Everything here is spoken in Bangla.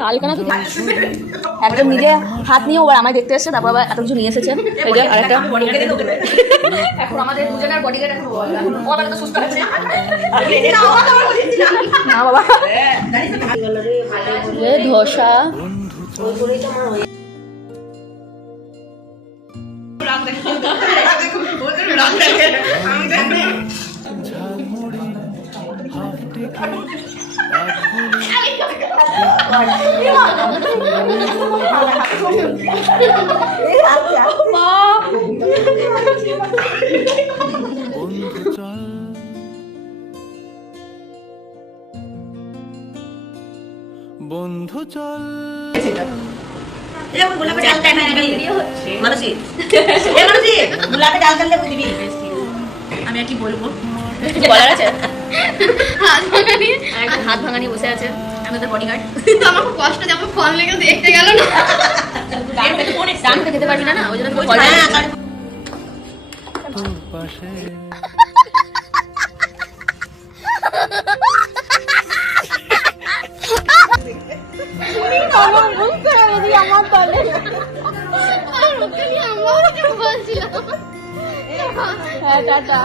কালকে না তো একদম নিজে হাত নিয়ে ওবার আমায় দেখতে এসেছে, তারপর আবার এত কিছু নিয়ে এসেছে। এই যে আরেকটা এখন আমাদের দুজনের বডিগার্ড এখন ও আবার তো সুস্থ আছে না বাবা। ধোসা বন্ধু চল গোলাপে ডাল টাইম মানুষই গোলাপে ডাল টানলে বুঝবি। আমি আর কি বলবো, বলার আছে? হাত ভাঙা নিয়ে বসে আছে আমাদের বডিগার্ড। আমার খুব কষ্ট যে আমার ফল লেগে দেখতে গেল না। ডানটা খেতে পারবি না, না ওই জন্য পাশে আমার বলছিলাম। হ্যাঁ টাটা।